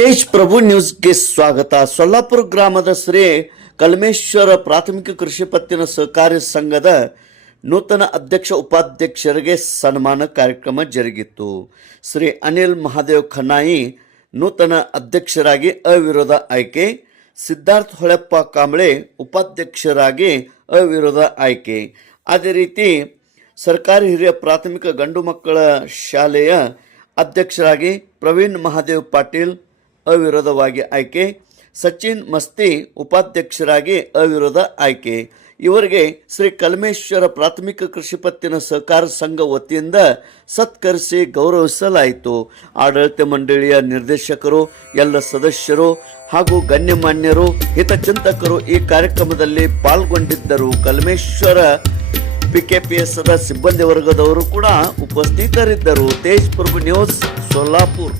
ತೇಜ್ ಪ್ರಭು ನ್ಯೂಸ್ಗೆ ಸ್ವಾಗತ. ಸೊಲ್ಲಾಪುರ ಗ್ರಾಮದ ಶ್ರೀ ಕಲ್ಮೇಶ್ವರ ಪ್ರಾಥಮಿಕ ಕೃಷಿ ಪತ್ತಿನ ಸಹಕಾರಿ ಸಂಘದ ನೂತನ ಅಧ್ಯಕ್ಷ ಉಪಾಧ್ಯಕ್ಷರಿಗೆ ಸನ್ಮಾನ ಕಾರ್ಯಕ್ರಮ ಜರುಗಿತು. ಶ್ರೀ ಅನಿಲ್ ಮಹಾದೇವ್ ಖನ್ನಾಯಿ ನೂತನ ಅಧ್ಯಕ್ಷರಾಗಿ ಅವಿರೋಧ ಆಯ್ಕೆ, ಸಿದ್ಧಾರ್ಥ ಹೊಳೆಪ್ಪ ಕಾಂಬಳೆ ಉಪಾಧ್ಯಕ್ಷರಾಗಿ ಅವಿರೋಧ ಆಯ್ಕೆ. ಅದೇ ರೀತಿ ಸರ್ಕಾರಿ ಹಿರಿಯ ಪ್ರಾಥಮಿಕ ಗಂಡು ಮಕ್ಕಳ ಶಾಲೆಯ ಅಧ್ಯಕ್ಷರಾಗಿ ಪ್ರವೀಣ್ ಮಹಾದೇವ್ ಪಾಟೀಲ್ ಅವಿರೋಧವಾಗಿ ಆಯ್ಕೆ, ಸಚಿನ್ ಮಸ್ತಿ ಉಪಾಧ್ಯಕ್ಷರಾಗಿ ಅವಿರೋಧ ಆಯ್ಕೆ. ಇವರಿಗೆ ಶ್ರೀ ಕಲ್ಮೇಶ್ವರ ಪ್ರಾಥಮಿಕ ಕೃಷಿ ಪತ್ತಿನ ಸಹಕಾರ ಸಂಘ ವತಿಯಿಂದ ಸತ್ಕರಿಸಿ ಗೌರವಿಸಲಾಯಿತು. ಆಡಳಿತ ಮಂಡಳಿಯ ನಿರ್ದೇಶಕರು, ಎಲ್ಲ ಸದಸ್ಯರು ಹಾಗೂ ಗಣ್ಯಮಾನ್ಯರು, ಹಿತಚಿಂತಕರು ಈ ಕಾರ್ಯಕ್ರಮದಲ್ಲಿ ಪಾಲ್ಗೊಂಡಿದ್ದರು. ಕಲ್ಮೇಶ್ವರ PKPSದ ಸಿಬ್ಬಂದಿ ವರ್ಗದವರು ಕೂಡ ಉಪಸ್ಥಿತರಿದ್ದರು. ತೇಜ್ ಪ್ರಭು ನ್ಯೂಸ್, ಸೊಲ್ಲಾಪುರ್.